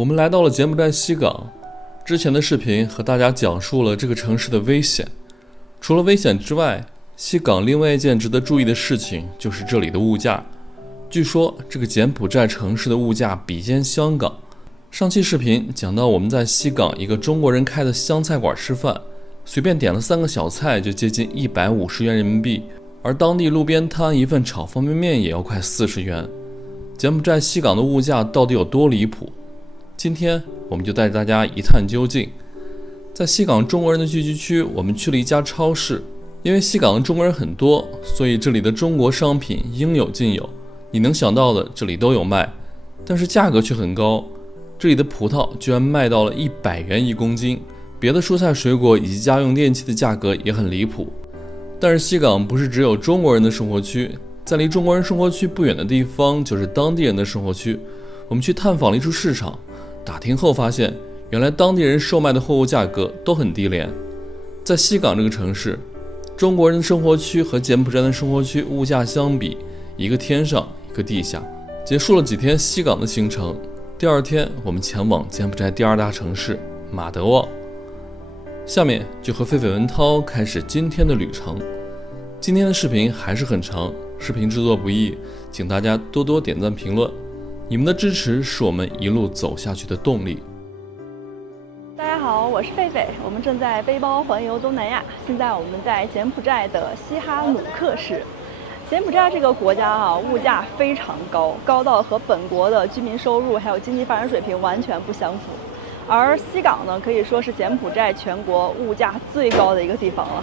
我们来到了柬埔寨西港。之前的视频和大家讲述了这个城市的危险。除了危险之外，西港另外一件值得注意的事情就是这里的物价。据说这个柬埔寨城市的物价比肩香港。上期视频讲到我们在西港一个中国人开的湘菜馆吃饭，随便点了3个小菜就接近150元人民币，而当地路边摊一份炒方便面也要快40元。柬埔寨西港的物价到底有多离谱？今天我们就带着大家一探究竟。在西港中国人的聚集区，我们去了一家超市。因为西港的中国人很多，所以这里的中国商品应有尽有，你能想到的这里都有卖，但是价格却很高。这里的葡萄居然卖到了100元1公斤，别的蔬菜水果以及家用电器的价格也很离谱。但是西港不是只有中国人的生活区，在离中国人生活区不远的地方就是当地人的生活区。我们去探访了一处市场，打听后发现，原来当地人售卖的货物价格都很低廉。在西港这个城市，中国人的生活区和柬埔寨的生活区物价相比，一个天上一个地下。结束了几天西港的行程，第二天我们前往柬埔寨第2大城市马德旺。下面就和狒狒文涛开始今天的旅程。今天的视频还是很长，视频制作不易，请大家多多点赞评论，你们的支持是我们一路走下去的动力。大家好，我是狒狒，我们正在背包环游东南亚。现在我们在柬埔寨的西哈努克市。柬埔寨这个国家物价非常高，高到和本国的居民收入还有经济发展水平完全不相符。而西港呢，可以说是柬埔寨全国物价最高的一个地方了。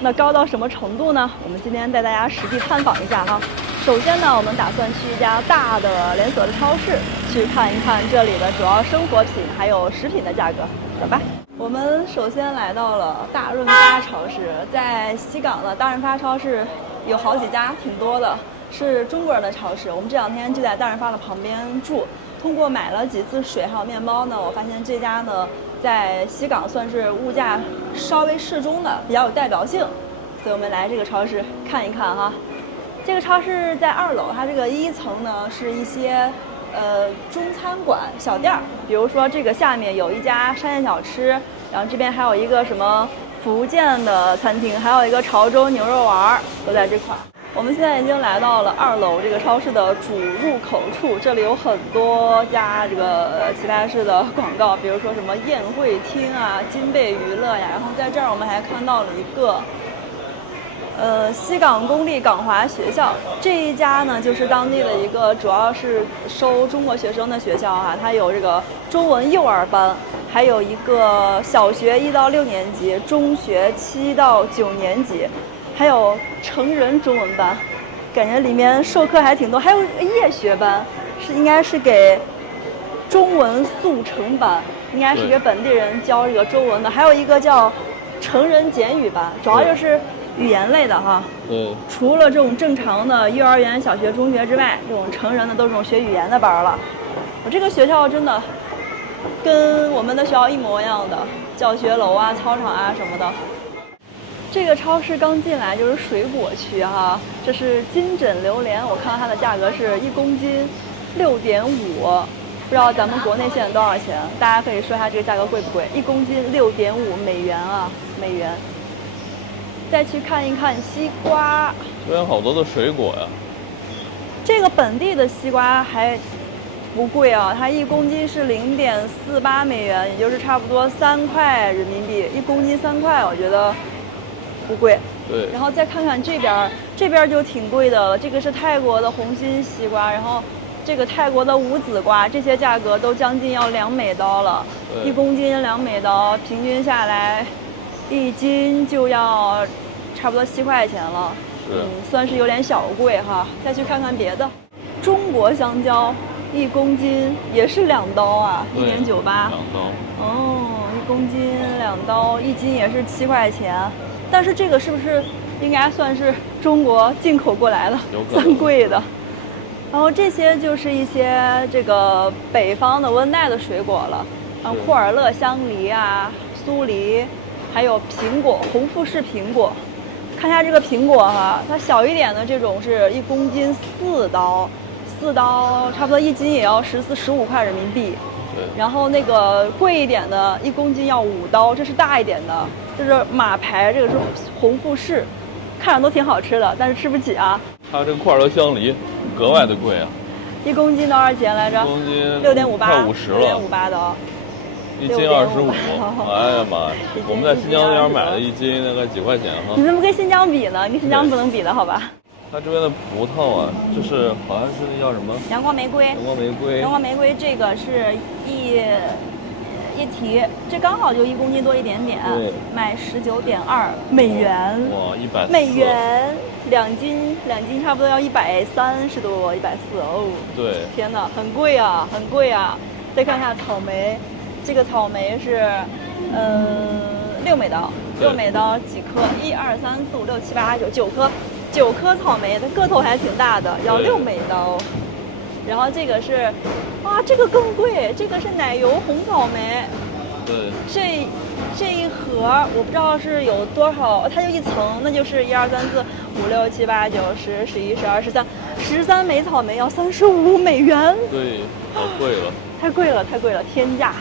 那高到什么程度呢？我们今天带大家实地探访一下哈。首先呢，我们打算去一家大的连锁的超市，去看一看这里的主要生活品还有食品的价格。走吧。我们首先来到了大润发超市。在西港的大润发超市有好几家，挺多的，是中国人的超市。我们这2天就在大润发的旁边住。通过买了几次水还有面包呢，我发现这家呢在西港算是物价稍微适中的，比较有代表性，所以我们来这个超市看一看哈。这个超市在2楼，它这个1层呢是一些中餐馆小店儿，比如说这个下面有一家山县小吃，然后这边还有一个什么福建的餐厅，还有一个潮州牛肉丸，都在这块儿。我们现在已经来到了2楼这个超市的主入口处，这里有很多家这个棋牌室的广告，比如说什么宴会厅啊、金贝娱乐呀，然后在这儿我们还看到了一个西港公立港华学校。这一家呢就是当地的一个主要是收中国学生的学校哈，它有这个中文幼儿班，还有一个小学1到6年级，中学7到9年级，还有成人中文班，感觉里面授课还挺多，还有夜学班，应该是给中文速成班，应该是给本地人教这个中文的，还有一个叫成人简语班，主要就是语言类的哈。除了这种正常的幼儿园、小学、中学之外，这种成人的都是这种学语言的班了。我这个学校真的跟我们的学校一模一样的，教学楼啊、操场啊什么的。这个超市刚进来就是水果区哈，这是金枕榴莲，我看到它的价格是1公斤6.5，不知道咱们国内现在多少钱？大家可以说一下这个价格贵不贵？1公斤6.5美元啊，美元。再去看一看西瓜，这边好多的水果呀。这个本地的西瓜还不贵啊，它1公斤是0.48美元，也就是差不多3块人民币，1公斤3块，我觉得不贵。对。然后再看看这边就挺贵的了，这个是泰国的红心西瓜，然后这个泰国的无籽瓜，这些价格都将近要2美刀了，1公斤2美刀，平均下来1斤就要差不多7块钱了，算是有点小贵哈。再去看看别的，中国香蕉1公斤也是2刀啊，1.98。2刀。哦，1公斤2刀，1斤也是7块钱。但是这个是不是应该算是中国进口过来的，算贵的？然后这些就是一些这个北方的温带的水果了，库尔勒香梨啊、苏梨，还有苹果，红富士苹果。看一下这个苹果哈，它小一点的这种是1公斤4刀，4刀差不多1斤也要14、15块人民币。对。然后那个贵一点的1公斤要5刀，这是大一点的，这是马牌，这个是红富士，看着都挺好吃的，但是吃不起啊。还有这个库尔德香梨，格外的贵啊。1公斤多少钱来着？1公斤6.58，快50了6.58刀。1斤25，哎呀妈呀！我们在新疆那边买的1斤那个几块钱哈。你怎么跟新疆比呢？跟新疆不能比的好吧？它这边的葡萄啊，这是好像是那叫什么？阳光玫瑰。阳光玫瑰。阳光玫瑰这个是一提，这刚好就1公斤多一点点，卖19.2美元。哇，140美元，2斤差不多要130多，140哦。对。天哪，很贵啊，很贵啊！再看一下草莓。这个草莓是，6美刀，6美刀几颗？1、2、3、4、5、6、7、8、9，9颗，9颗草莓，它个头还挺大的，要6美刀。然后这个是，哇，这个更贵，这个是奶油红草莓。对。这一盒我不知道是有多少，它就一层，那就是1、2、3、4、5、6、7、8、9、10、11、12、13枚草莓要35美元。对，好贵了。太贵了，太贵了，天价。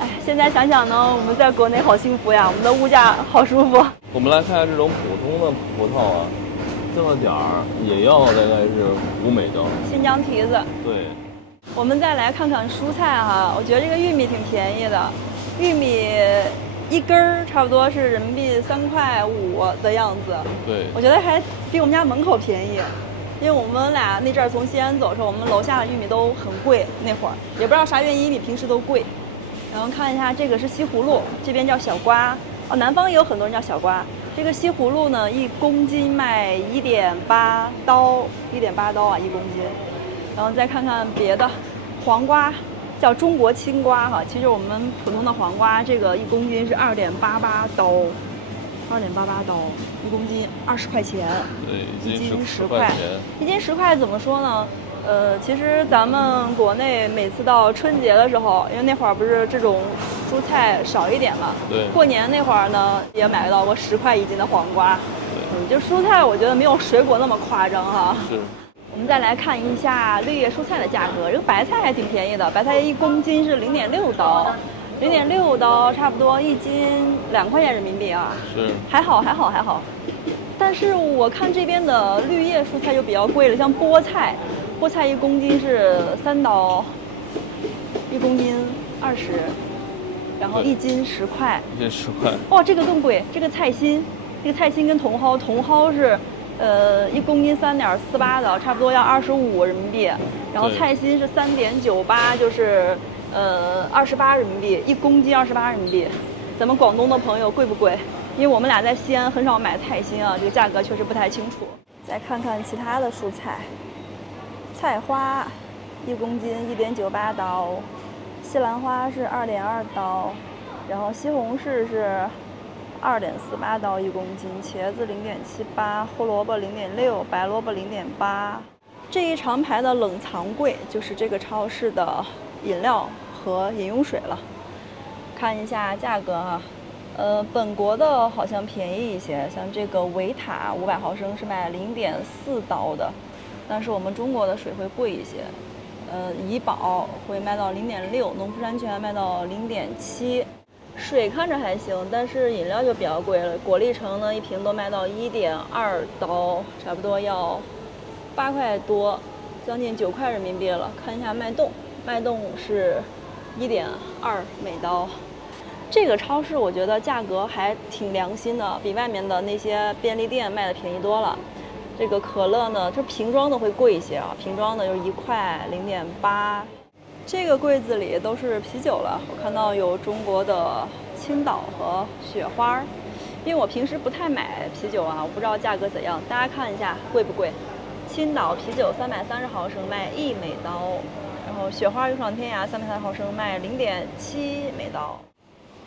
哎，现在想想呢，我们在国内好幸福呀，我们的物价好舒服。我们来看看这种普通的葡萄啊，这么点儿也要大概是5美刀。新疆提子。对。我们再来看看蔬菜哈，我觉得这个玉米挺便宜的，玉米1根儿差不多是人民币3.5块的样子。对。我觉得还比我们家门口便宜。因为我们俩那阵儿从西安走的时候，我们楼下的玉米都很贵，那会儿也不知道啥原因，比平时都贵。然后看一下，这个是西葫芦，这边叫小瓜，哦，南方也有很多人叫小瓜。这个西葫芦呢，1公斤卖1.8刀，1.8刀啊，1公斤。然后再看看别的，黄瓜叫中国青瓜哈，其实我们普通的黄瓜，这个1公斤是2.88刀。2.88刀，1公斤20块钱，对，1斤10块，1斤10块怎么说呢？其实咱们国内每次到春节的时候，因为那会儿不是这种蔬菜少一点嘛，对，过年那会儿呢也买到过10块1斤的黄瓜，对，就蔬菜我觉得没有水果那么夸张哈。是。我们再来看一下绿叶蔬菜的价格，这个白菜还挺便宜的，白菜1公斤是0.6刀。0.6刀，差不多1斤2块钱人民币啊，是，还好。但是我看这边的绿叶蔬菜就比较贵了，像菠菜1公斤是3刀，1公斤20，然后1斤10块，1斤10块。哇，这个更贵，这个菜心跟茼蒿是，1公斤3.48的，差不多要25人民币，然后菜心是3.98，就是28人民币，1公斤28人民币。咱们广东的朋友贵不贵？因为我们俩在西安很少买菜心啊，这个价格确实不太清楚。再看看其他的蔬菜，菜花1公斤1.98刀，西兰花是2.2刀，然后西红柿是2.48刀1公斤，茄子0.78，胡萝卜0.6，白萝卜0.8。这一长排的冷藏柜就是这个超市的饮料和饮用水了。看一下价格啊，本国的好像便宜一些，像这个维塔500毫升是卖0.4刀的，但是我们中国的水会贵一些。怡宝会卖到0.6，农夫山泉卖到0.7。水看着还行，但是饮料就比较贵了。果粒橙呢，1瓶都卖到1.2刀，差不多要8块多，将近9块人民币了。看一下脉动是1.2美刀。这个超市我觉得价格还挺良心的，比外面的那些便利店卖的便宜多了。这个可乐呢，这瓶装的会贵一些啊，瓶装的就是1块0.8。这个柜子里都是啤酒了，我看到有中国的青岛和雪花。因为我平时不太买啤酒啊，我不知道价格怎样，大家看一下贵不贵。青岛啤酒330毫升卖1美刀，然后雪花勇闯天涯330毫升卖0.7美刀。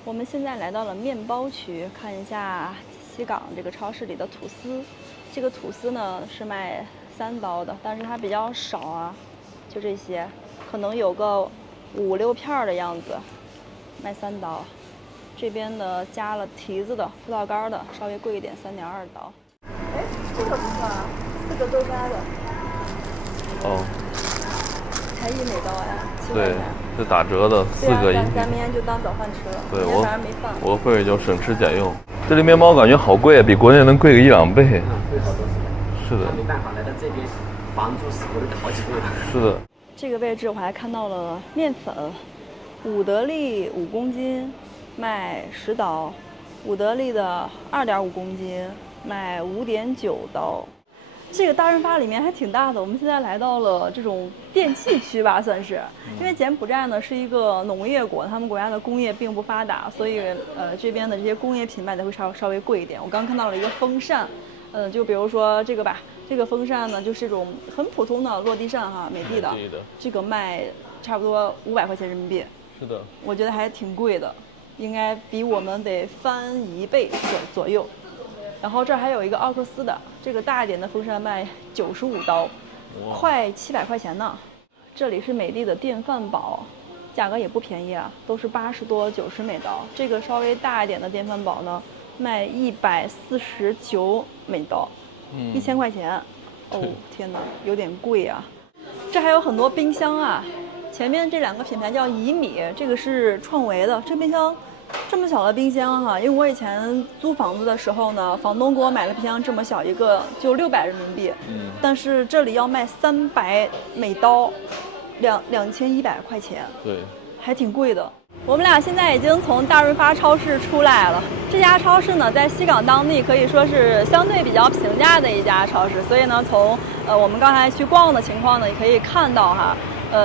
我们现在来到了面包区，看一下西港这个超市里的吐司。这个吐司呢是卖3刀的，但是它比较少啊，就这些，可能有个5、6片的样子，卖3刀。这边的加了提子的、葡萄干的，稍微贵一点，3.2刀。哎，这个不错啊，4个豆沙的。哦。才1美刀呀，7块对钱。，是打折的对啊， ，4个1。咱明天就当早饭吃了。对明天反正没饭。我和慧慧就省吃俭用。这里面包感觉好贵，比国内能贵个1-2倍。贵好多是的，没办法，来到这边，房租什么都好几倍了。是的。这个位置我还看到了面粉，五得利5公斤卖10刀，五得利的2.5公斤卖5.9刀。这个大润发里面还挺大的，我们现在来到了这种电器区吧，算是。因为柬埔寨呢是一个农业国，他们国家的工业并不发达，所以这边的这些工业品卖的会稍微贵一点。我刚看到了一个风扇，就比如说这个吧，这个风扇呢就是这种很普通的落地扇哈，美的，这个卖差不多500块钱人民币。是的，我觉得还挺贵的，应该比我们得翻1倍左右。然后这儿还有一个奥克斯的，这个大一点的风扇卖95刀，快700块钱呢。这里是美的的电饭煲，价格也不便宜啊，都是80多90美刀。这个稍微大一点的电饭煲呢，卖149美刀，1000块钱。哦，天哪，有点贵啊。这还有很多冰箱啊，前面这2个品牌叫宜米，这个是创维的。这冰箱这么小的冰箱哈，因为我以前租房子的时候呢，房东给我买了冰箱这么小一个，就600人民币。但是这里要卖300美刀，2100块钱。对，还挺贵的。我们俩现在已经从大润发超市出来了。这家超市呢，在西港当地可以说是相对比较平价的一家超市，所以呢，从我们刚才去逛的情况呢，也可以看到哈，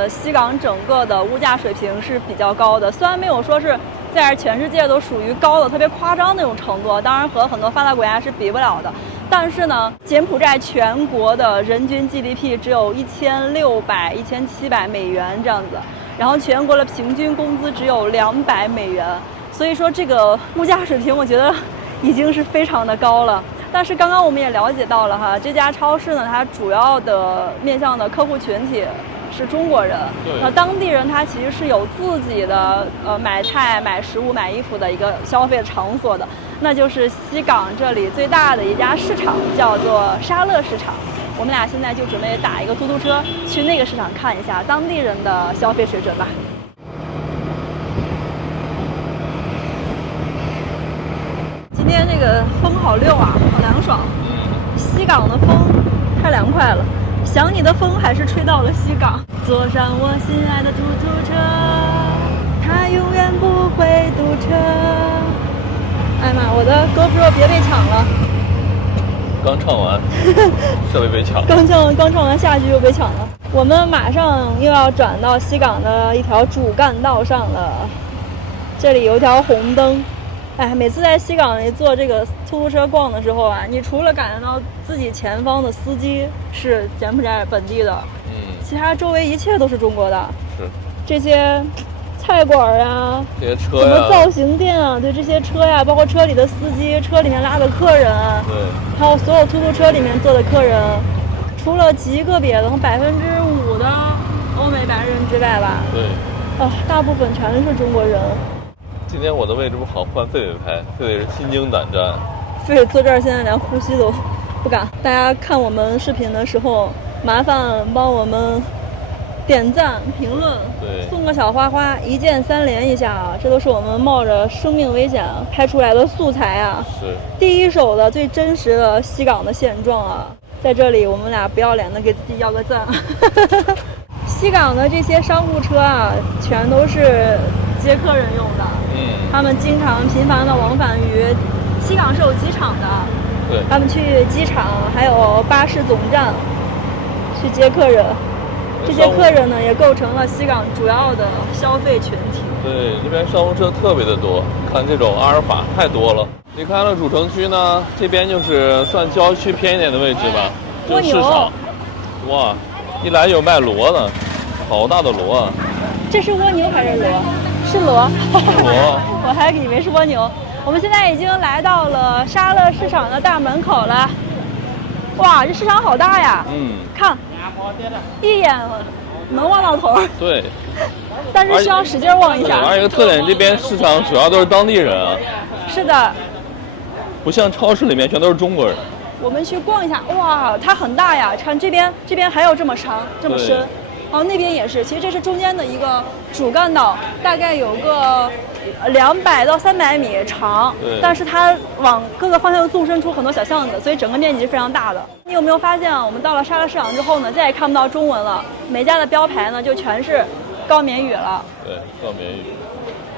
西港整个的物价水平是比较高的，虽然没有说是在全世界都属于高的特别夸张那种程度，当然和很多发达国家是比不了的。但是呢，柬埔寨全国的人均 GDP 只有1600、1700美元这样子，然后全国的平均工资只有200美元，所以说这个物价水平我觉得已经是非常的高了。但是刚刚我们也了解到了哈，这家超市呢，它主要的面向的客户群体是中国人，当地人他其实是有自己的买菜、买食物、买衣服的一个消费场所的，那就是西港这里最大的一家市场，叫做沙乐市场。我们俩现在就准备打一个出租车去那个市场看一下当地人的消费水准吧。今天这个风好溜啊，好凉爽。西港的风太凉快了。想你的风还是吹到了西港，坐上我心爱的出租车，它永远不会堵车。哎妈，我的 GoPro 别被抢了。刚唱完，设备被抢。刚唱完下句又被抢了。我们马上又要转到西港的一条主干道上了，这里有一条红灯。哎，每次在西港里坐这个出租车逛的时候啊，你除了感觉到自己前方的司机是柬埔寨本地的，其他周围一切都是中国的。是这些菜馆啊，这些车什么造型店啊，对这些车呀，包括车里的司机，车里面拉的客人，对，还有所有出租车里面坐的客人，除了极个别的5%的欧美白人之外吧，对，大部分全是中国人。今天我的位置不好，换狒狒拍，狒狒是心惊胆战。狒狒坐这儿现在连呼吸都不敢。大家看我们视频的时候，麻烦帮我们点赞、评论，对，送个小花花，一键3连一下啊！这都是我们冒着生命危险拍出来的素材啊，是第一手的、最真实的西港的现状啊！在这里，我们俩不要脸的给自己要个赞。西港的这些商务车啊，全都是接客人用的。他们经常频繁的往返于西港是有机场的，对，他们去机场还有巴士总站去接客人。这些客人呢，也构成了西港主要的消费群体。对，这边商务车特别的多，看这种阿尔法太多了。离开了主城区呢，这边就是算郊区偏一点的位置吧，就是市场。哇，一来有卖螺的，好大的螺啊！这是蜗牛还是螺？是螺。螺。我还以为是蜗牛。我们现在已经来到了沙乐市场的大门口了。哇，这市场好大呀！看，一眼能望到头。对。但是需要使劲望一下。而且一个特点，这边市场主要都是当地人啊。是的。不像超市里面全都是中国人。我们去逛一下，哇，它很大呀！看这边还有这么长这么深，然后那边也是，其实这是中间的一个主干道，大概有个200到300米长，但是它往各个方向又纵深出很多小巷子，所以整个面积是非常大的。你有没有发现，我们到了沙乐市场之后呢，再也看不到中文了，每家的标牌呢就全是高棉语了。对，高棉语，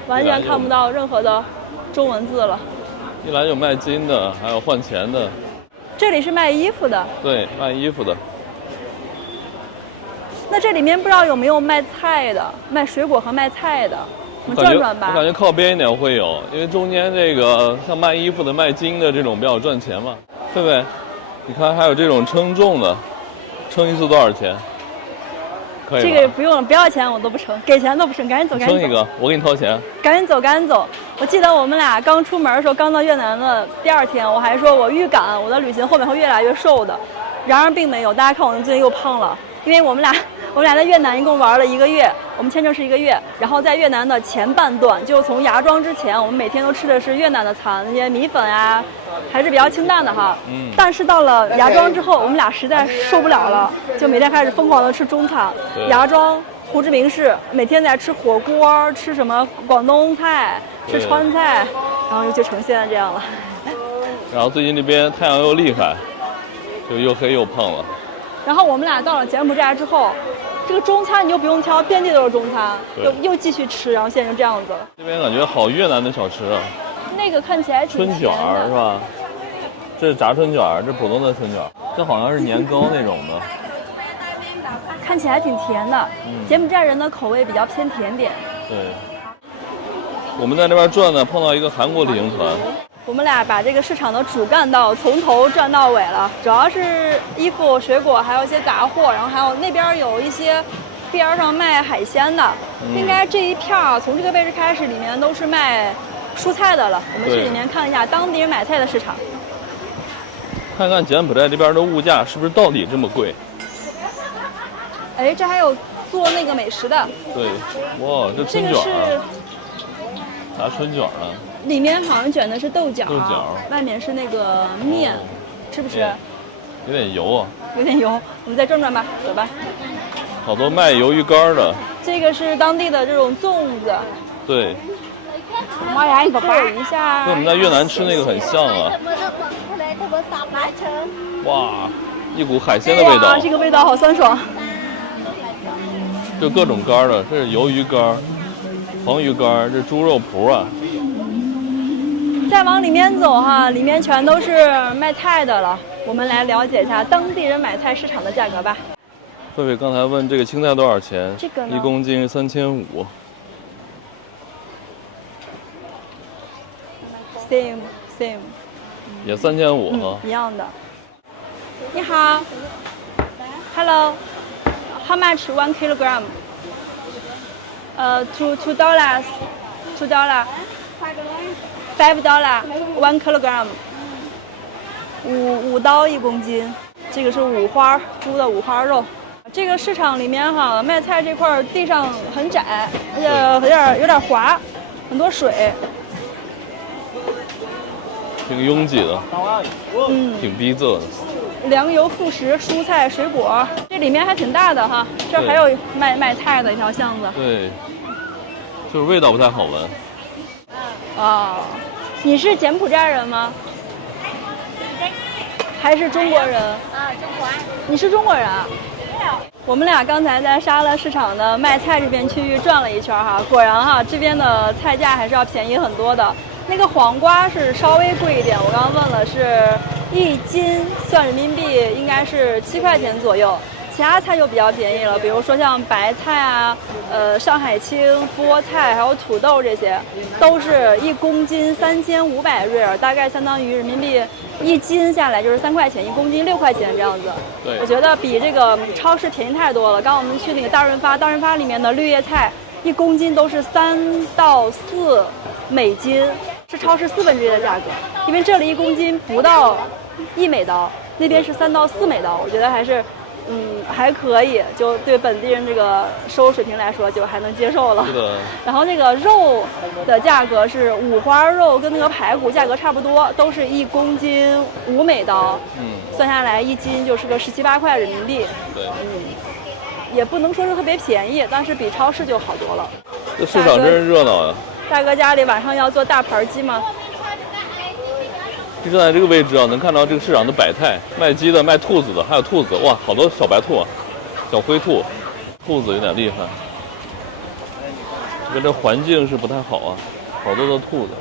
完全看不到任何的中文字了。一来有卖金的，还有换钱的。这里是卖衣服的。对，卖衣服的。那这里面不知道有没有卖菜的，卖水果和卖菜的，我们转转吧。我感觉靠边一点会有，因为中间这个像卖衣服的、卖金的这种比较赚钱嘛，对不对？你看还有这种称重的，称一次多少钱？可以。这个不用了，不要钱我都不称，给钱都不称，赶紧走，赶紧走。称一个，我给你掏钱。赶紧走，赶紧走。我记得我们俩刚出门的时候，刚到越南的第2天，我还说我预感我的旅行后面会越来越瘦的，然而并没有。大家看我最近又胖了，因为我们俩在越南一共玩了1个月，我们签证是1个月，然后在越南的前半段，就从芽庄之前，我们每天都吃的是越南的餐，那些米粉啊，还是比较清淡的哈。但是到了芽庄之后，我们俩实在受不了了，就每天开始疯狂的吃中餐。芽庄、胡志明市，每天在吃火锅，吃什么广东菜，吃川菜，然后就成现在这样了。然后最近这边太阳又厉害，就又黑又胖了。然后我们俩到了柬埔寨之后，这个中餐你就不用挑，遍地都是中餐，又继续吃，然后现在就这样子了。这边感觉好越南的小吃啊，那个看起来挺春卷是吧？这是炸春卷，这普通的春卷，这好像是年糕那种的，看起来挺甜的。柬埔寨人的口味比较偏甜点。对。我们在这边转呢，碰到一个韩国旅行团。我们俩把这个市场的主干道从头转到尾了，主要是衣服、水果，还有一些杂货，然后还有那边有一些边上卖海鲜的。应该这一片儿从这个位置开始，里面都是卖蔬菜的了。我们去里面看一下当地人买菜的市场，看看柬埔寨这边的物价是不是到底这么贵？哎，这还有做那个美食的。对，哇，这春卷啊，炸春卷啊。里面好像卷的是豆角，外面是那个面，吃不吃？有点油啊。有点油，我们再转转吧，走吧。好多卖鱿鱼干的。这个是当地的这种粽子。对。对一下。跟我们在越南吃那个很像啊。哇，一股海鲜的味道。这个味道好酸爽。就各种干的，这是鱿鱼干、黄鱼干，这猪肉脯啊。再往里面走哈，里面全都是卖菜的了。我们来了解一下当地人买菜市场的价格吧。慧慧刚才问这个青菜多少钱？这个呢？1公斤3500。Same。也3500哈。一样的。你好。Hello。How much 1 kilogram? $2. $5 1 kilogram， 5刀1公斤。这个是五花猪的五花肉。这个市场里面哈，卖菜这块地上很窄，而且有点滑，很多水，挺拥挤的，挺逼仄的。粮油副食、蔬菜、水果，这里面还挺大的哈。这还有卖菜的一条巷子。对，就是味道不太好闻。哦，你是柬埔寨人吗？还是中国人？中国。你是中国人啊？我们俩刚才在沙乐市场的卖菜这片区域转了一圈哈，果然哈这边的菜价还是要便宜很多的。那个黄瓜是稍微贵一点，我刚刚问了是1斤算人民币应该是7块钱左右。其他菜就比较便宜了，比如说像白菜啊、上海青、菠菜，还有土豆，这些都是1公斤3500瑞尔，大概相当于人民币1斤下来就是3块钱，1公斤6块钱这样子。对，我觉得比这个超市便宜太多了。刚刚我们去那个大润发里面的绿叶菜，1公斤都是3到4美金，是超市1/4的价格。因为这里1公斤不到1美刀，那边是3到4美刀，我觉得还是。还可以，就对本地人这个收入水平来说，就还能接受了。是的。然后这个肉的价格是五花肉跟那个排骨价格差不多，都是1公斤5美刀。算下来1斤就是个17、18块人民币。对。也不能说是特别便宜，但是比超市就好多了。这市场真是热闹啊！大哥家里晚上要做大盘鸡吗？就站在这个位置啊，能看到这个市场的百态，卖鸡的、卖兔子的，还有兔子，哇，好多小白兔啊，小灰兔，兔子有点厉害。这边这环境是不太好啊，好多的兔子，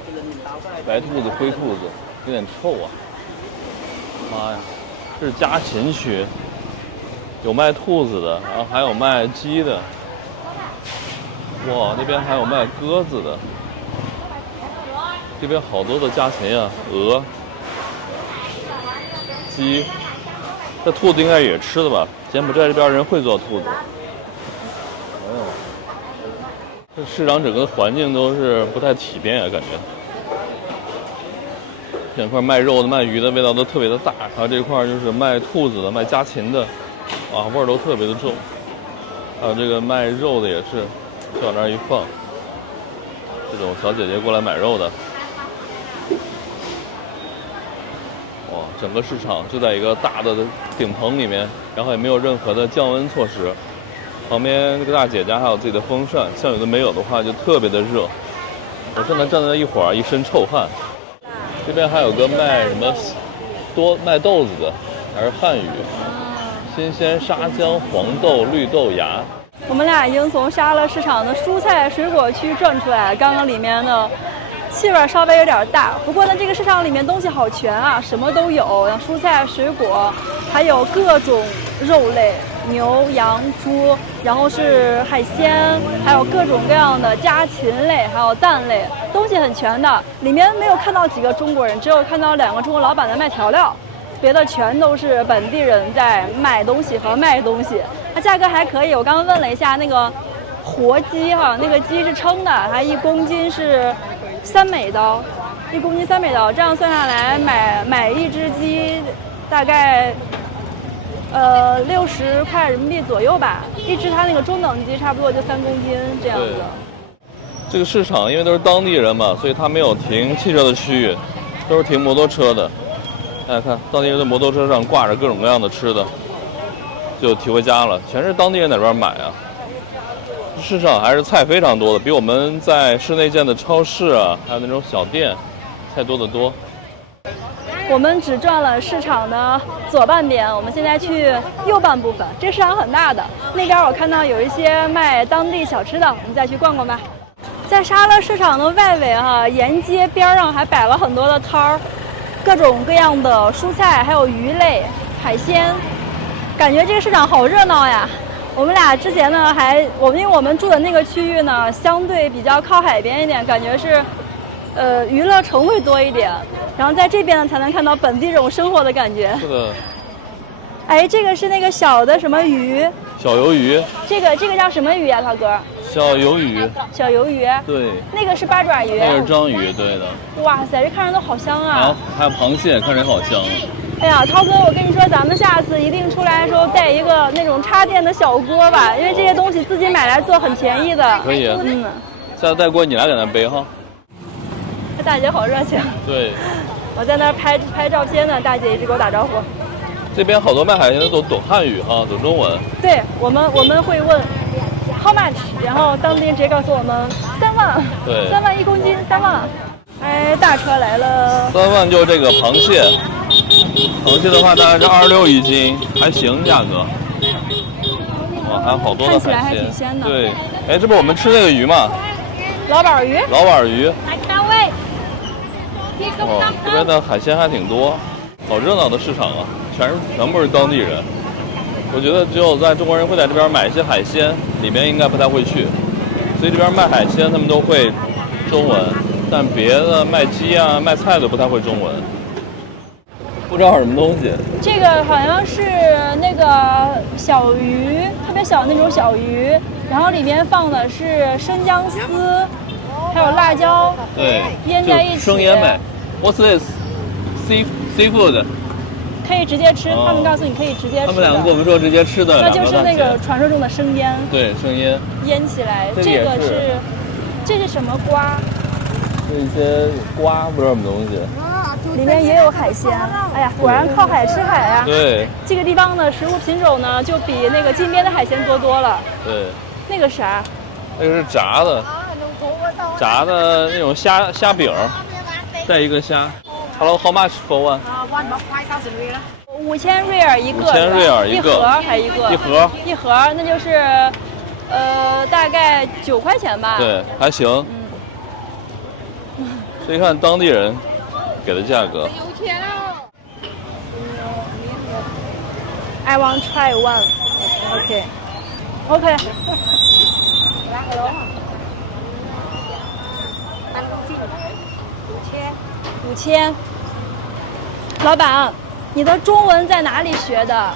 白兔子、灰兔子，有点臭啊。妈呀，这是家禽区，有卖兔子的，然后还有卖鸡的，哇，那边还有卖鸽子的。这边好多的家禽啊，鹅、鸡，这兔子应该也吃的吧？柬埔寨这边人会做兔子。这市场整个环境都是不太体面啊，感觉。这块卖肉的、卖鱼的味道都特别的大，还有这块就是卖兔子的、卖家禽的，啊，味儿都特别的重。还有这个卖肉的也是，就往那儿一放，这种小姐姐过来买肉的。哇，整个市场就在一个大的顶棚里面，然后也没有任何的降温措施。旁边这个大姐家还有自己的风扇，像有的没有的话就特别的热。我正在站在一会儿，一身臭汗。这边还有个卖什么卖豆子的，还是汉语，新鲜沙姜、黄豆、绿豆芽。我们俩已经从沙勒市场的蔬菜水果区转出来，刚刚里面的气味稍微有点大，不过呢，这个市场里面东西好全啊，什么都有，像蔬菜、水果，还有各种肉类，牛、羊、猪，然后是海鲜，还有各种各样的家禽类，还有蛋类，东西很全的。里面没有看到几个中国人，只有看到2个中国老板在卖调料，别的全都是本地人在卖东西和卖东西。它价格还可以，我刚刚问了一下那个活鸡哈，那个鸡是称的，它1公斤是3美刀，1公斤3美刀，这样算下来买一只鸡大概60块人民币左右吧，一只它那个中等鸡差不多就3公斤这样子。这个市场因为都是当地人嘛，所以它没有停汽车的区域，都是停摩托车的。大家看，当地人的摩托车上挂着各种各样的吃的，就提回家了，全是当地人在这边买啊。市场还是菜非常多的，比我们在市内见的超市啊，还有那种小店，菜多得多。我们只转了市场的左半边，我们现在去右半部分。这个市场很大的，那边我看到有一些卖当地小吃的，我们再去逛逛吧。在沙勒市场的外围哈，沿街边上还摆了很多的摊儿，各种各样的蔬菜，还有鱼类、海鲜，感觉这个市场好热闹呀。我们俩之前呢因为我们住的那个区域呢，相对比较靠海边一点，感觉是娱乐城会多一点。然后在这边呢，才能看到本地这种生活的感觉。是的。哎，这个是那个小的什么鱼？小鱿鱼。这个叫什么鱼呀，涛哥？小鱿鱼。小鱿鱼。对。那个是八爪鱼。那个是章鱼，对的。哇塞，这看着都好香啊！还有螃蟹，看着也好香啊。哎呀，涛哥，我跟你说，咱们下次一定出来的时候带一个那种插电的小锅吧，因为这些东西自己买来做很便宜的。可以。下次带锅你来给咱背哈。这大姐好热情。对。我在那儿拍照片呢，大姐一直给我打招呼。这边好多卖海鲜的都懂汉语哈，懂中文。对，我们会问 how much， 然后当地人直接告诉我们3万。对，3万1公斤，3万。哎，大车来了。3万就这个螃蟹，螃蟹的话大概是26一斤，还行价格。哇，还有好多的海鲜。看起来还挺鲜的。对，哎，这不是我们吃那个鱼吗？老板鱼。老板鱼。大卫。哦，这边的海鲜还挺多，好热闹的市场啊，全部是当地人。我觉得只有在中国人会在这边买一些海鲜，里面应该不太会去，所以这边卖海鲜他们都会中文，但别的卖鸡啊、卖菜的不太会中文，不知道什么东西。这个好像是那个小鱼，特别小那种小鱼，然后里面放的是生姜丝。还有辣椒，对，腌在一起，生腌呗。What's this? Seafood？ 可以直接吃，他们告诉你可以直接吃。他们两个跟我们说直接吃的，那就是那个传说中的生腌。对，生腌。腌起来，这是什么瓜？是一些瓜，不知道什么东西。里面也有海鲜。哎呀，果然靠海吃海啊。对这个地方的食物品种呢，就比那个金边的海鲜多了。对，那个啥，那个是炸的，炸的那种虾饼，带一个虾。Hello, how much for one? 5000瑞尔一个。5000瑞尔一个。一盒还一个？一盒。一盒，那就是，大概9块钱吧。对，还行。这一看当地人给的价格。I want try one. OK. OK. 5000。老板，你的中文在哪里学的？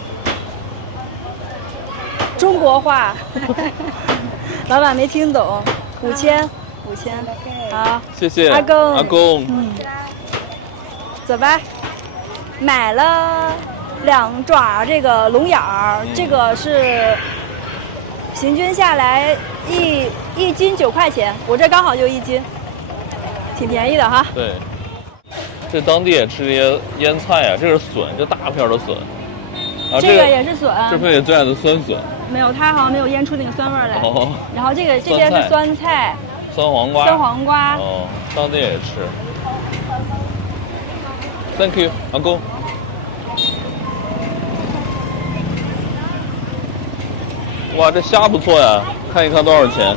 中国话。老板没听懂。5000。好，谢谢阿公。阿公。走吧。买了2爪这个龙眼儿，这个是平均下来一斤9块钱，我这刚好就1斤，挺便宜的哈。对，这当地也吃这些腌菜啊，这是笋，这大片的笋。啊，这个也是笋，这菲菲最爱的酸笋。没有，它好像没有腌出那个酸味来。哦。然后这边是酸菜。酸黄瓜。酸黄瓜。哦，当地也吃。Thank you， 阿公。哇，这虾不错呀，看一看多少钱？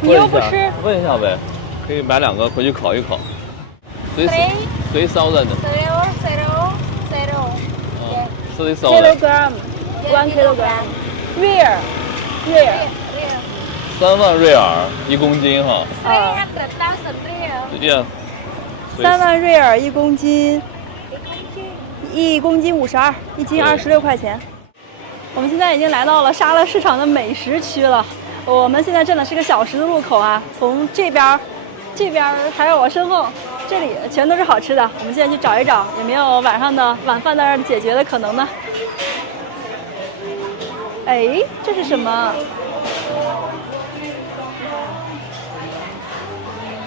你又不吃？问一下呗，可以买2个回去烤一烤。3,000。kilogram, 1 kilogram, real. 3万瑞尔1公斤哈。Yeah. 3万瑞尔1公斤，1公斤52，1斤26块钱。我们现在已经来到了沙勒市场的美食区了。我们现在站的是个小十字路口啊，从这边还有我身后，这里全都是好吃的。我们现在去找一找，有没有晚上的晚饭在这儿解决的可能呢？哎，这是什么？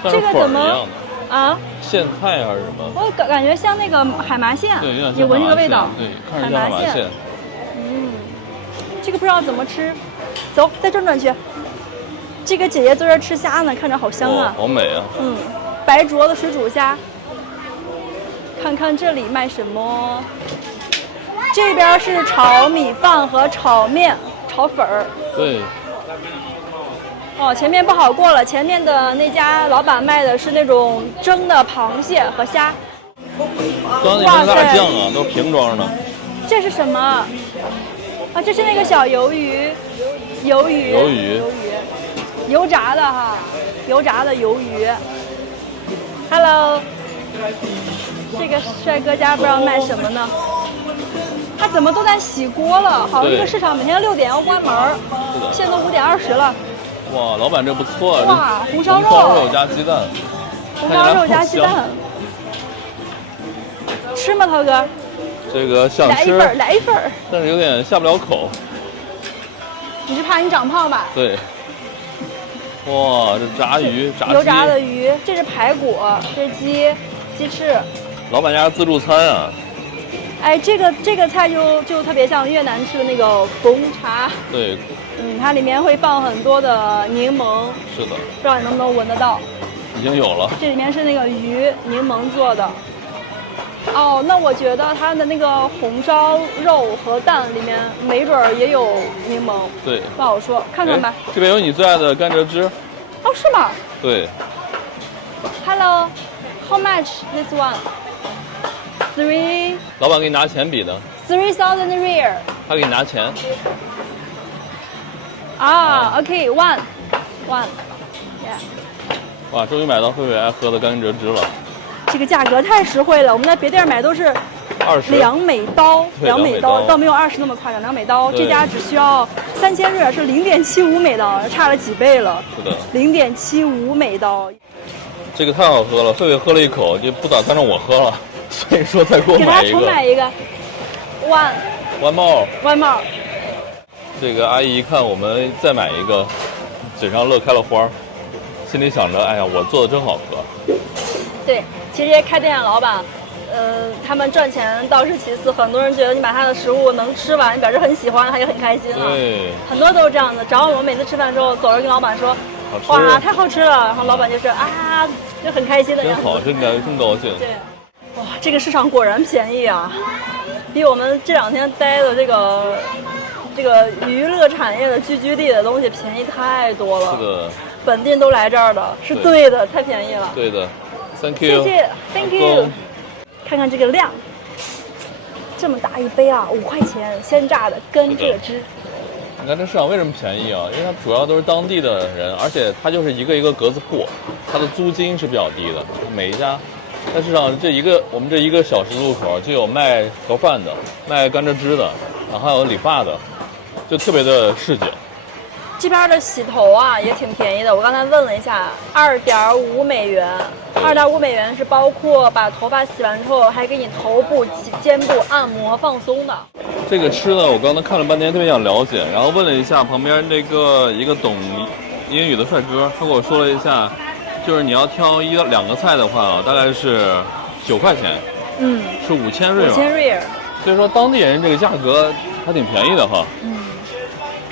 这个怎么啊？苋菜还是什么？我感觉像那个海麻线，对，有点像你闻这个味道，对，看着像海麻线。这个不知道怎么吃，走，再转转去。这个姐姐坐这儿吃虾呢，看着好香啊，好美啊。白灼的水煮虾。看看这里卖什么？这边是炒米饭和炒面、炒粉儿。对。哦，前面不好过了，前面的那家老板卖的是那种蒸的螃蟹和虾。刚才那大酱啊，都是瓶装的。这是什么？啊，这是那个小鱿鱼，油炸的哈，油炸的鱿鱼。Hello， 这个帅哥家不知道卖什么呢？他怎么都在洗锅了？好像这个市场每天6点要关门，现在都5点20了。哇，老板这不错啊！哇，红烧肉加鸡蛋，红烧肉加鸡蛋，吃吗，涛哥？这个想吃，来一份，但是有点下不了口。你是怕你长胖吧？对。哇，这炸鱼，油炸的鱼，这是排骨，这是鸡翅。老板家自助餐啊。哎，这个菜就特别像越南吃的那个贡茶。对。它里面会放很多的柠檬。是的。不知道你能不能闻得到？已经有了。这里面是那个鱼柠檬做的。哦，那我觉得它的那个红烧肉和蛋里面没准儿也有柠檬。对。不好说，看看吧。这边有你最爱的甘蔗汁。哦，是吗？对。Hello, how much this one? 3. 老板给你拿钱比的。3,000 real。他给你拿钱。啊 ，OK, one. Yeah。哇，终于买到慧慧爱喝的甘蔗汁了。这个价格太实惠了，我们在别地儿买都是2美刀，2美刀倒没有20那么夸张，2美刀。这家只需要3000瑞尔，是0.75美刀，差了几倍了。是的。0.75美刀。这个太好喝了，慧慧喝了一口就不打算让我喝了，所以说再给我买一个。给他重买一个。One more。这个阿姨一看我们再买一个，嘴上乐开了花，心里想着：哎呀，我做的真好喝。对，其实这些开店的老板，他们赚钱倒是其次，很多人觉得你把他的食物能吃完，表示很喜欢，他就很开心了。对，很多都是这样的。只要我们每次吃饭之后，走着跟老板说，哇，太好吃了，然后老板就是啊，就很开心的样子。真好，真高兴。对，哇，这个市场果然便宜啊，比我们这2天待的这个娱乐产业的聚居地的东西便宜太多了。是的，本地人都来这儿的，是对的，太便宜了。对的 ，Thank you，谢谢 ，Thank you。看看这个量，这么大一杯啊，5块钱，鲜榨的甘蔗汁。你看这市场为什么便宜啊？因为它主要都是当地的人，而且它就是一个一个格子铺，它的租金是比较低的。每一家在市场我们这1个小时路口就有卖盒饭的，卖甘蔗汁的，然后还有理发的，就特别的市井。这边的洗头啊也挺便宜的，我刚才问了一下，2.5美元。2.5美元是包括把头发洗完之后，还给你头部、肩部按摩放松的。这个吃呢，我刚才看了半天，特别想了解，然后问了一下旁边一个懂英语的帅哥，他跟我说了一下，就是你要挑2个菜的话，大概是9块钱，是5000瑞尔。5000瑞尔。所以说当地人这个价格还挺便宜的哈。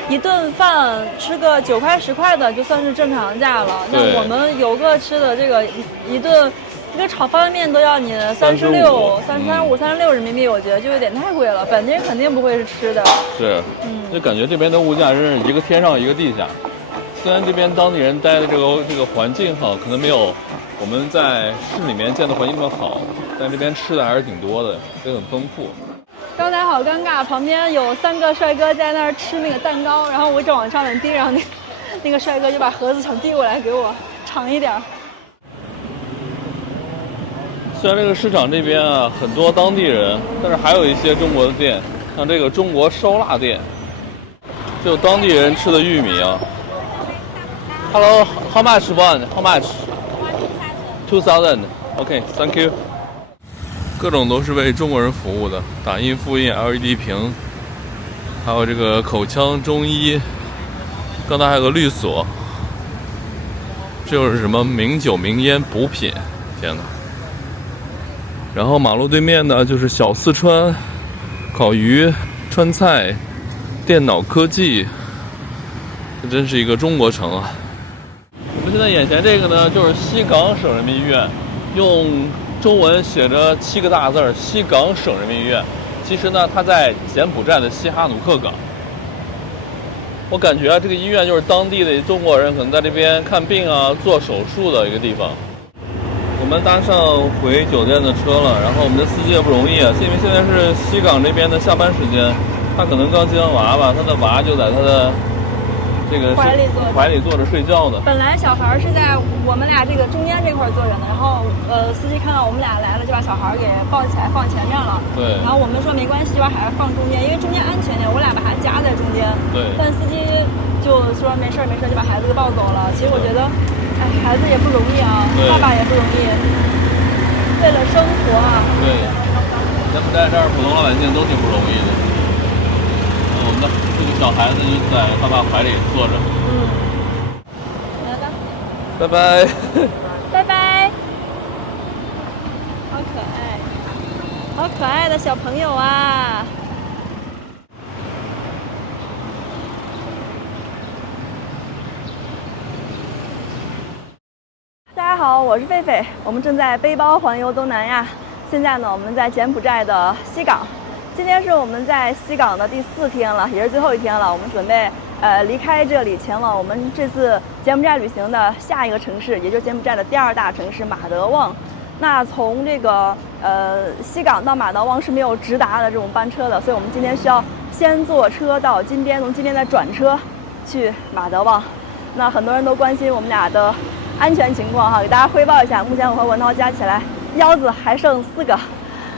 一顿饭吃个9块10块的就算是正常价了。那我们游客吃的这个一个炒方便面都要你36、35、36人民币，我觉得就有点太贵了。本地人肯定不会是吃的。是，就感觉这边的物价真是一个天上一个地下。虽然这边当地人待的这个环境哈，可能没有我们在市里面见的环境那么好，但这边吃的还是挺多的，也很丰富。刚才好尴尬，旁边有3个帅哥在那儿吃那个蛋糕，然后我一直往上面递，然后那个帅哥就把盒子想递过来给我尝一点。虽然这个市场这边啊很多当地人，但是还有一些中国的店，像这个中国烧腊店，就当地人吃的玉米啊。Hello, how much one? How much? 2000. Okay, thank you. 各种都是为中国人服务的，打印、复印、LED 屏，还有这个口腔、中医，刚才还有个律所，这又是什么名酒、名烟、补品？天哪！然后马路对面呢，就是小四川、烤鱼、川菜、电脑科技，这真是一个中国城啊！我们现在眼前这个呢，就是西港省人民医院，用中文写着7个大字“西港省人民医院”，其实呢，它在柬埔寨的西哈努克港。我感觉啊，这个医院就是当地的中国人可能在这边看病啊、做手术的一个地方。我们搭上回酒店的车了，然后我们的司机也不容易啊，因为现在是西港这边的下班时间，他可能刚接完娃吧，他的娃就在他的这个怀里坐着睡觉呢。本来小孩是在我们俩这个中间这块坐着呢，然后司机看到我们俩来了，就把小孩给抱起来放前面了。对。然后我们说没关系，就把孩子放中间，因为中间安全点，我俩把他夹在中间。对。但司机就说没事没事，就把孩子给抱走了。其实我觉得，哎，孩子也不容易啊，爸爸也不容易，为了生活啊。对。柬埔寨这儿普通老百姓都挺不容易的。我们的这个小孩子就在爸爸怀里坐着。来吧。拜拜。拜拜。好可爱，好可爱的小朋友啊！大家好，我是狒狒，我们正在背包环游东南亚。现在呢，我们在柬埔寨的西港。今天是我们在西港的第4天了，也是最后一天了。我们准备离开这里，前往我们这次柬埔寨旅行的下一个城市，也就是柬埔寨的第2大城市马德旺。那从这个西港到马德旺是没有直达的这种班车的，所以我们今天需要先坐车到金边，从金边再转车去马德旺。那很多人都关心我们俩的安全情况哈，给大家汇报一下，目前我和文涛加起来腰子还剩4个，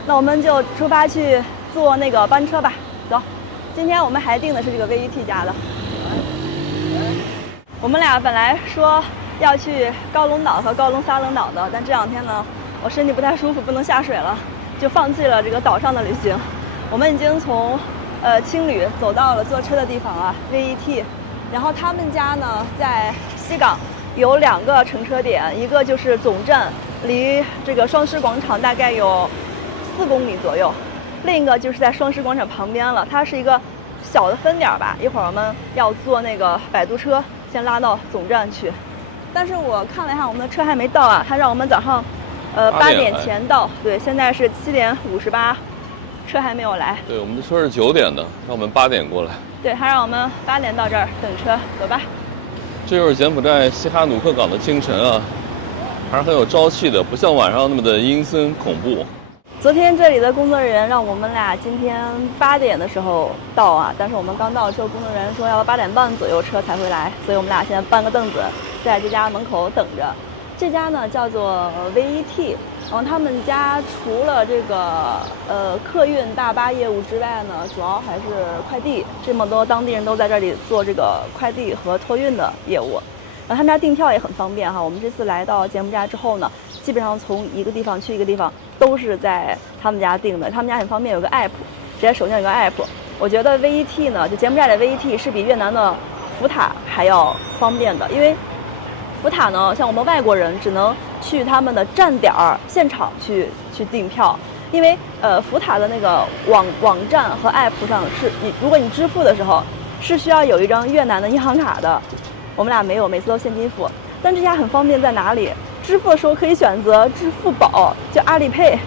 那我们就出发去坐那个班车吧，走。今天我们还订的是这个 VET 家的。我们俩本来说要去高龙岛和高龙沙冷岛的，但这2天呢，我身体不太舒服，不能下水了，就放弃了这个岛上的旅行。我们已经从青旅走到了坐车的地方啊 ，VET。然后他们家呢在西港有2个乘车点，一个就是总站离这个双狮广场大概有4公里左右。另一个就是在双狮广场旁边了，它是一个小的分点吧。一会儿我们要坐那个摆渡车，先拉到总站去。但是我看了一下，我们的车还没到啊，他让我们早上8点前到。对，现在是7点58，车还没有来。对，我们的车是9点的，让我们8点过来。对，他让我们8点到这儿等车，走吧。这就是柬埔寨西哈努克港的清晨啊，还是很有朝气的，不像晚上那么的阴森恐怖。昨天这里的工作人员让我们俩今天8点的时候到啊，但是我们刚到的时候，工作人员说要到8点半左右车才会来，所以我们俩现在搬个凳子在这家门口等着。这家呢叫做 VET， 然后他们家除了这个客运大巴业务之外呢，主要还是快递，这么多当地人都在这里做这个快递和托运的业务。然后他们家订票也很方便哈，我们这次来到柬埔寨之后呢，基本上从一个地方去一个地方都是在他们家订的。他们家很方便，有个 app， 直接手机上有个 app。我觉得 VET 呢，就柬埔寨的 VET 是比越南的福塔还要方便的，因为福塔呢，像我们外国人只能去他们的站点现场去订票，因为福塔的那个网站和 app 上是如果你支付的时候是需要有一张越南的银行卡的。我们俩没有，每次都现金付。但这家很方便在哪里？支付的时候可以选择支付宝，就阿里 Pay，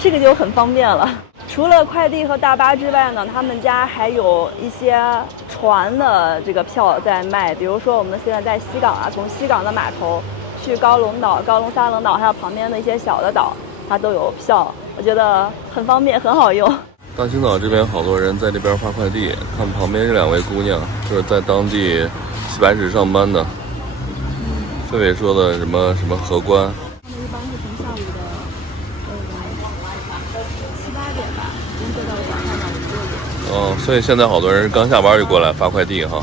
这个就很方便了。除了快递和大巴之外呢，他们家还有一些船的这个票在卖。比如说我们现在在西港啊，从西港的码头去高龙岛、高龙沙冷岛，还有旁边的一些小的岛，它都有票。我觉得很方便，很好用。大青岛这边好多人在这边发快递，看旁边这2位姑娘，就是在当地洗白纸上班的。狒狒说的什么荷官。他们一般是从下午的7、8点吧，工作到早上的5、6点。哦，所以现在好多人刚下班就过来发快递哈。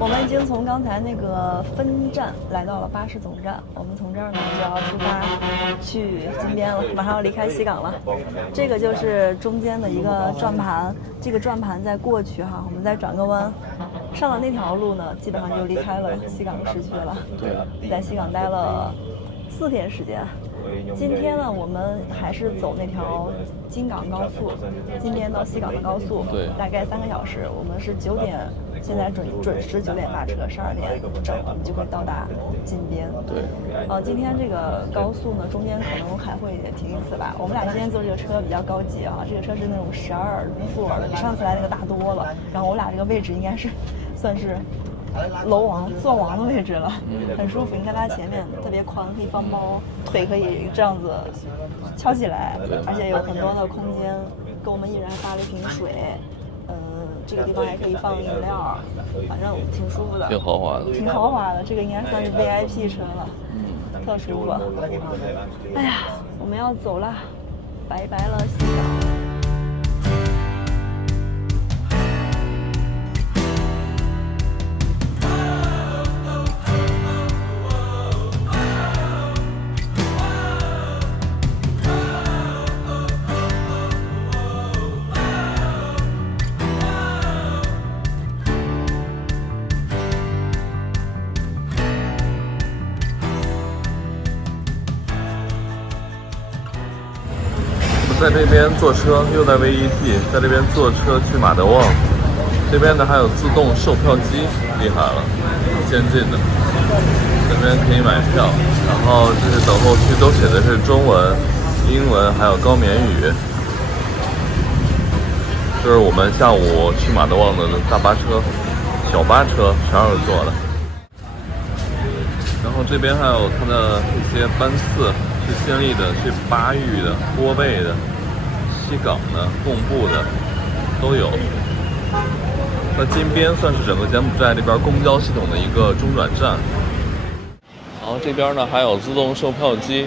我们已经从刚才那个分站来到了巴士总站，我们从这儿呢就要出发去金边了，马上要离开西港了。这个就是中间的一个转盘，这个转盘再过去哈，我们再转个弯，上了那条路呢，基本上就离开了西港市区了。对，在西港待了4天时间。今天呢，我们还是走那条京港高速，金边到西港的高速，对，大概3个小时。我们是9点，现在准时9点发车，12点整我们就会到达金边。对，今天这个高速呢，中间可能还会停一次吧。我们俩今天坐这个车比较高级啊，这个车是那种12座的，比上次来那个大多了。然后我俩这个位置应该是算是楼王座王的位置了，很舒服。你看它前面特别宽，可以放包，腿可以这样子翘起来，而且有很多的空间。给我们一人发了一瓶水，这个地方还可以放饮料，反正挺舒服的，挺豪华的，挺豪华的。这个应该算是 VIP 车了，特舒服。哎呀，我们要走了，拜拜了，西港。在这边坐车，又在 VET， 在这边坐车去马德旺。这边呢还有自动售票机，厉害了，先进的。这边可以买票，然后这是等候区，都写的是中文、英文还有高棉语。这是我们下午去马德旺的大巴车、小巴车，12个座的。然后这边还有它的一些班次。去暹粒的、去巴育的、波贝的、西港的、贡布的都有。那金边算是整个柬埔寨这边公交系统的一个中转站。然后这边呢还有自动售票机，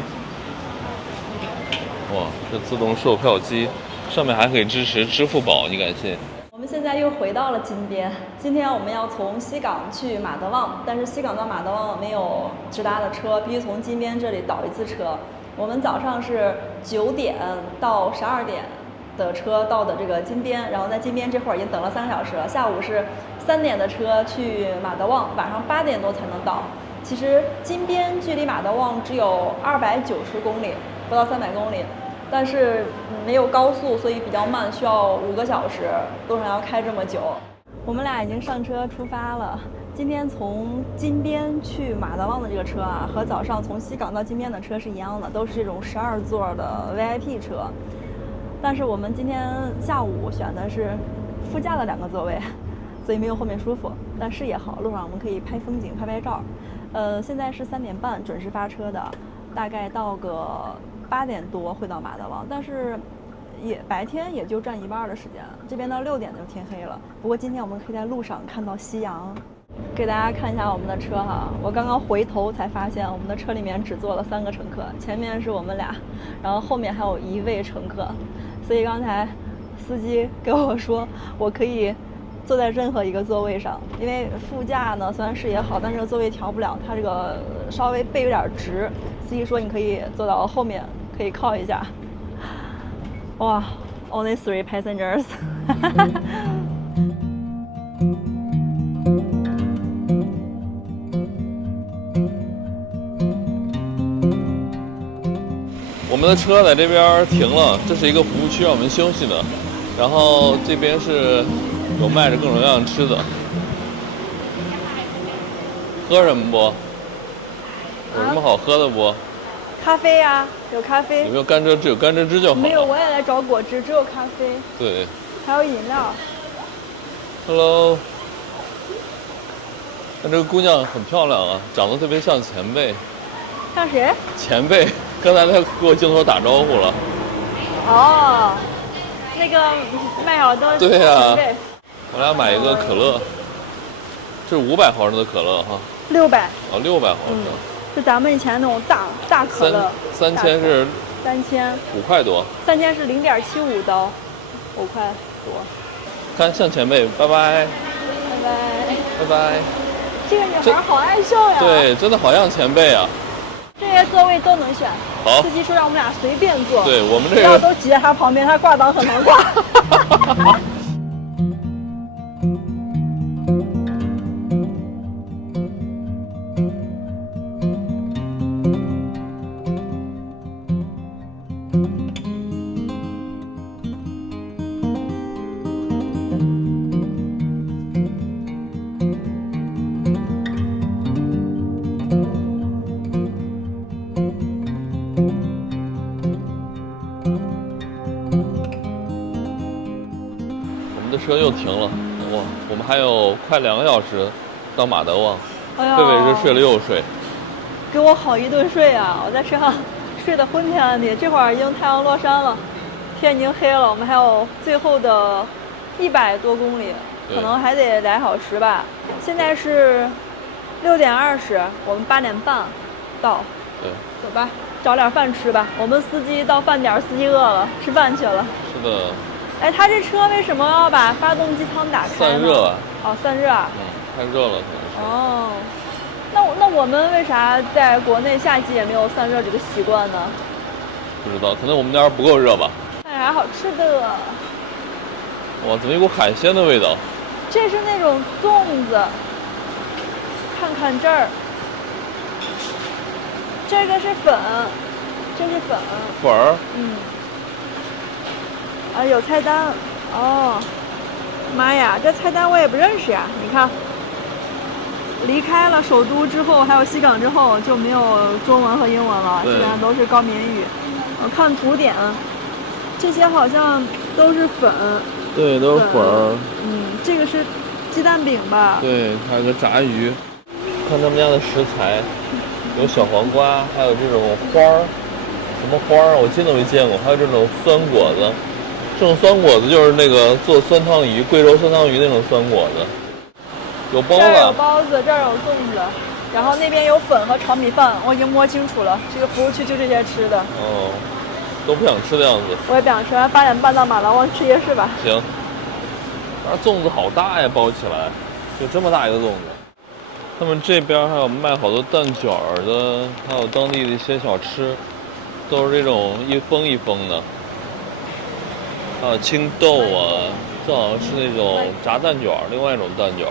哇，这自动售票机上面还可以支持支付宝，你敢信？我我们现在又回到了金边。今天我们要从西港去马德旺，但是西港到马德旺没有直达的车，必须从金边这里倒一次车。我们早上是9点到12点的车到的这个金边，然后在金边这会儿已经等了3个小时了。下午是3点的车去马德旺，晚上8点多才能到。其实金边距离马德旺只有290公里，不到300公里。但是没有高速，所以比较慢，需要5个小时，路上要开这么久。我们俩已经上车出发了。今天从金边去马德旺的这个车啊，和早上从西港到金边的车是一样的，都是这种12座的 VIP 车。但是我们今天下午选的是副驾的2个座位，所以没有后面舒服，但视野好，路上我们可以拍风景、拍拍照。现在是3点半准时发车的，大概到个8点多会到马德旺，但是白天也就占一半的时间，这边到6点就天黑了。不过今天我们可以在路上看到夕阳。给大家看一下我们的车哈，我刚刚回头才发现我们的车里面只坐了3个乘客，前面是我们俩，然后后面还有1位乘客，所以刚才司机跟我说我可以坐在任何一个座位上，因为副驾呢虽然视野好，但是座位调不了，它这个稍微背有点直，司机说你可以坐到后面，可以靠一下。哇 ，only 3 passengers 。我们的车在这边停了，这是一个服务区让我们休息的。然后这边是有卖着各种各样吃的。喝什么不？有什么好喝的不？咖啡呀，有咖啡。有没有甘蔗汁？有甘蔗汁就好了。没有，我也来找果汁，只有咖啡。对。还有饮料。Hello。那这个姑娘很漂亮啊，长得特别像前辈。像谁？前辈，刚才她给我镜头打招呼了。哦，那个麦小灯。对呀。我俩买一个可乐，这是500毫升的可乐哈。600。哦，600毫升。是咱们以前那种大可乐。3000是3000。5块多。3000是0.75刀，5块多。看像前辈，拜拜。拜拜。拜拜。这个女孩好爱笑呀。对，真的好像前辈啊。这些座位都能选。好。司机说让我们俩随便坐。对，我们这个。不要都挤在他旁边，他挂档很难挂。车又停了，哇！我们还有快2个小时到马德旺。哎呀，贝贝是睡了又睡，给我好一顿睡啊！我在车上睡得昏天暗地，这会儿已经太阳落山了，天已经黑了。我们还有最后的100多公里，可能还得2小时吧。现在是6点20，我们8点半到。对，走吧，找点饭吃吧。我们司机到饭点，司机饿了，吃饭去了。是的。哎，他这车为什么要把发动机舱打开呢？散热啊。哦，散热啊。太热了可能是。哦，那我们为啥在国内夏季也没有散热这个习惯呢？不知道，可能我们那儿不够热吧。看啥好吃的？哇，怎么有股海鲜的味道？这是那种粽子，看看这儿，这个是粉，这是粉。粉儿。啊，有菜单哦，妈呀，这菜单我也不认识呀！你看，离开了首都之后，还有西港之后，就没有中文和英文了，基本上都是高棉语。我看图点，这些好像都是粉。对，都是粉儿。这个是鸡蛋饼吧？对，还有个炸鱼。看他们家的食材，有小黄瓜，还有这种花儿，什么花儿我真的没见过，还有这种酸果子。这种酸果子就是那个做酸汤鱼，贵州酸汤鱼那种酸果子。有包子，这儿有包子，这儿有粽子，然后那边有粉和炒米饭，我已经摸清楚了。这个服务区就这些吃的。哦，都不想吃的样子。我也不想吃，8点半到马德旺吃夜市吧。行。但是粽子好大呀，包起来就这么大一个粽子。他们这边还有卖好多蛋卷的，还有当地的一些小吃，都是这种一封一封的。还有青豆啊，这好像是那种炸蛋卷，另外一种蛋卷。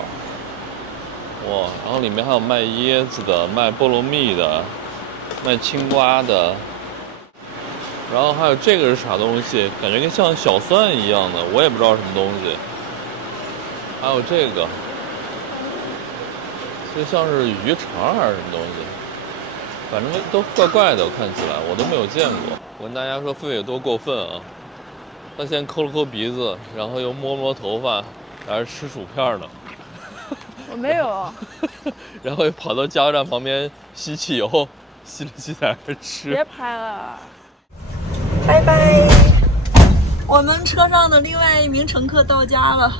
哇，然后里面还有卖椰子的，卖菠萝蜜的，卖青瓜的。然后还有这个是啥东西？感觉跟像小蒜一样的，我也不知道什么东西。还有这个，就像是鱼肠还是什么东西，反正都怪怪的，我看起来我都没有见过。我跟大家说，狒狒有多过分啊！他先抠了抠鼻子，然后又摸摸头发，还是吃薯片呢。我没有。然后又跑到加油站旁边吸汽油，吸了吸在那吃。别拍了。拜拜！我们车上的另外一名乘客到家了，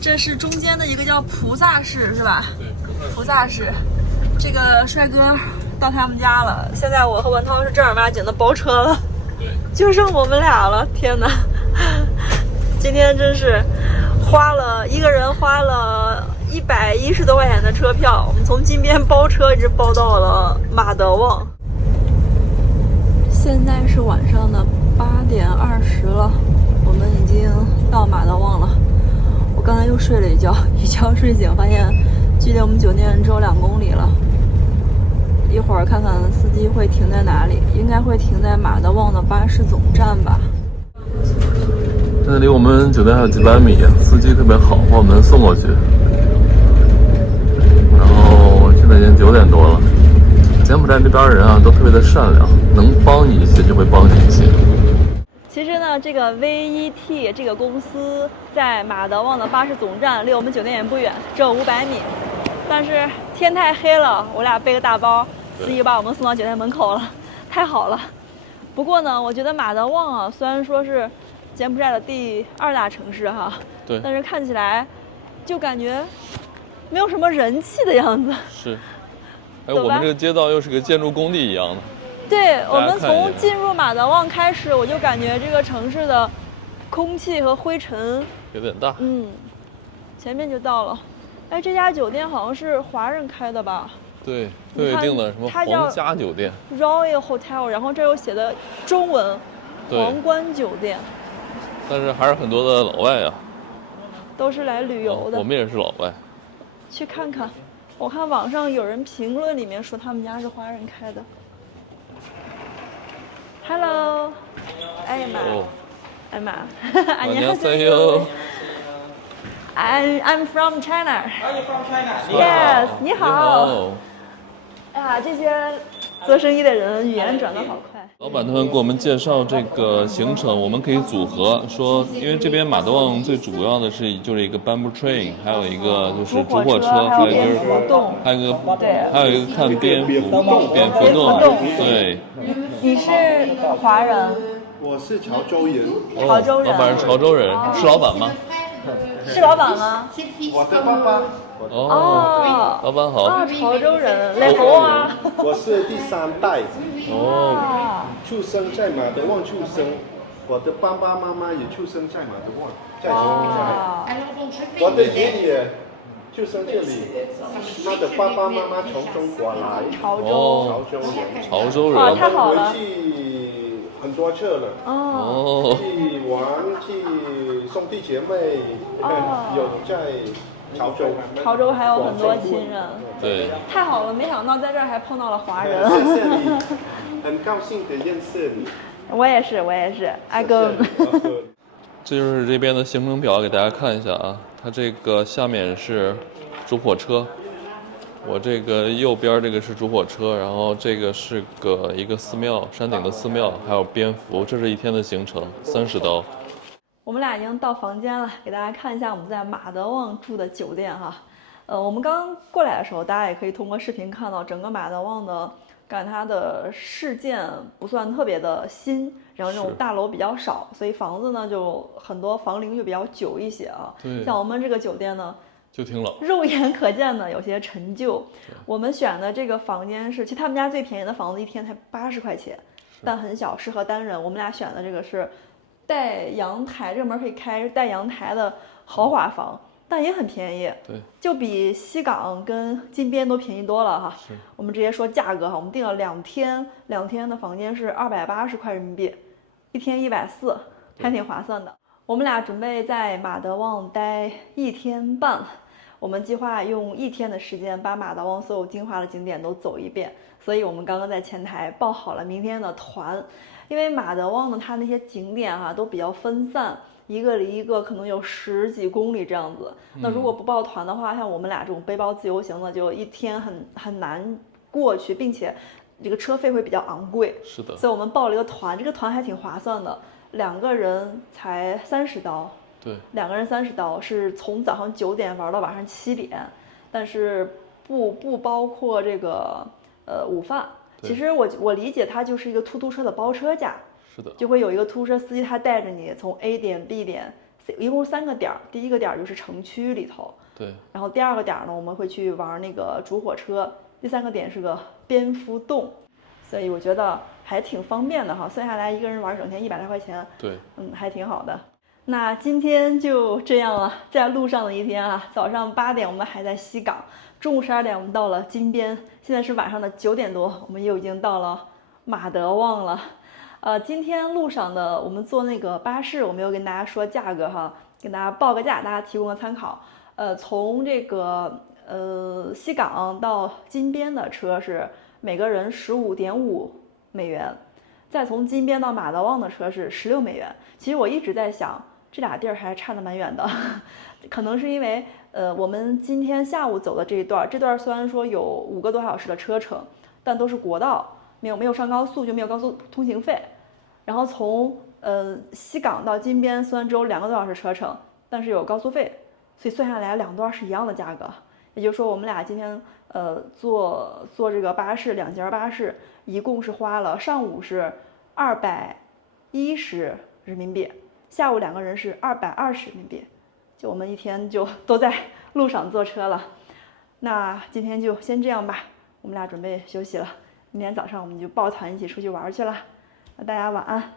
这是中间的一个叫菩萨市，是吧？对，菩萨市。这个帅哥到他们家了，现在我和文涛是正儿八经的包车了，对，就剩我们俩了。天哪，今天真是一个人花了110多块钱的车票，我们从金边包车一直包到了马德旺。现在是晚上的8点20了，我们已经到马德旺了。我刚才又睡了一觉，一觉睡醒发现距离我们酒店只有2公里了。一会儿看看司机会停在哪里，应该会停在马德旺的巴士总站吧。这离我们酒店还有几百米，司机特别好，把我们送过去。然后现在已经9点多了。柬埔寨这边人啊都特别的善良，能帮你一些就会帮你一些。其实呢，这个 VET 这个公司在马德旺的巴士总站离我们酒店也不远，只有500米。但是天太黑了，我俩背个大包，司机把我们送到酒店门口了，太好了。不过呢，我觉得马德旺啊，虽然说是柬埔寨的第2大城市哈，对，但是看起来就感觉没有什么人气的样子。是。哎，我们这个街道又是个建筑工地一样的。对，我们从进入马德旺开始，我就感觉这个城市的空气和灰尘有点大。前面就到了。哎，这家酒店好像是华人开的吧？对，对定的什么皇家酒店 Royal Hotel， 然后这又写的中文皇冠酒店。但是还是很多的老外啊，都是来旅游的。我们也是老外。去看看。我看网上有人评论里面说他们家是华人开的。Hello， 哎妈，哎妈，안녕하세요。I'm from China. Are you from China? Yes， 你好。哎呀，这些做生意的人语言转得好快。老板他们给我们介绍这个行程，我们可以组合说，因为这边马德旺最主要的就是一个 bamboo train， 还有一个就是竹火车，还有一个看蝙蝠洞。对。你是华人？我是潮州人。潮州人。老板是潮州人，是老板吗？是老板吗？我的爸爸。哦，老板好。啊，潮州人，来福啊！我是第3代。哦。出生在马德旺出生，我的爸爸妈妈也出生在马德旺，在柬埔寨。我的爷爷出生这里，他的爸爸妈妈从中国来。潮州人。潮州人。哇，太好了。回去很多次了。哦。去玩，去兄弟姐妹，有在。潮州还有很多亲人，对，太好了！没想到在这儿还碰到了华人，谢谢你，很高兴的认识你。我也是，爱哥。这就是这边的行程表，给大家看一下啊。它这个下面是竹火车，我这个右边这个是竹火车，然后这个是一个寺庙，山顶的寺庙，还有蝙蝠。这是一天的行程，30刀。我们俩已经到房间了，给大家看一下我们在马德旺住的酒店哈。我们刚过来的时候，大家也可以通过视频看到整个马德旺的，感觉它的市建不算特别的新，然后这种大楼比较少，所以房子呢就很多房龄就比较久一些啊。对，像我们这个酒店呢，就挺老，肉眼可见的有些陈旧。我们选的这个房间是，其实他们家最便宜的房子一天才80块钱，但很小，适合单人。我们俩选的这个是带阳台，这个门可以开，带阳台的豪华房，但也很便宜，对，就比西港跟金边都便宜多了哈。是，我们直接说价格哈，我们订了2天的房间是280块人民币，1天140，还挺划算的。我们俩准备在马德旺待1天半。我们计划用1天的时间把马德旺所有精华的景点都走一遍，所以我们刚刚在前台报好了明天的团。因为马德旺呢，它那些景点都比较分散，一个离一个可能有10几公里这样子。那如果不报团的话，像我们俩这种背包自由行的，就1天很难过去，并且这个车费会比较昂贵。是的，所以我们报了一个团，这个团还挺划算的，2个人才30刀。对，2个人30刀，是从早上9点玩到晚上7点，但是不包括这个午饭。其实我理解它就是一个出租车的包车价。是的，就会有一个出租车司机，他带着你从 A 点 B 点，一共3个点儿。第1个点就是城区里头，对，然后第2个点呢，我们会去玩那个主火车，第3个点是个蝙蝠洞，所以我觉得还挺方便的哈。算下来一个人玩整天100来块钱，对，还挺好的。那今天就这样了，在路上的一天啊，早上8点我们还在西港，中午12点我们到了金边，现在是晚上的9点多，我们又已经到了马德旺了。今天路上的我们坐那个巴士，我没有跟大家说价格哈，跟大家报个价，大家提供个参考。从这个西港到金边的车是每个人15.5美元，再从金边到马德旺的车是16美元。其实我一直在想，这俩地儿还差得蛮远的，可能是因为我们今天下午走的这一段虽然说有5个多小时的车程，但都是国道，没有上高速，就没有高速通行费。然后从西港到金边虽然只有2个多小时车程，但是有高速费，所以算下来2段是一样的价格。也就是说，我们俩今天坐这个巴士2节巴士，一共是花了上午是210人民币，下午2个人是220人民币，就我们一天就都在路上坐车了。那今天就先这样吧，我们俩准备休息了，明天早上我们就抱团一起出去玩去了。大家晚安。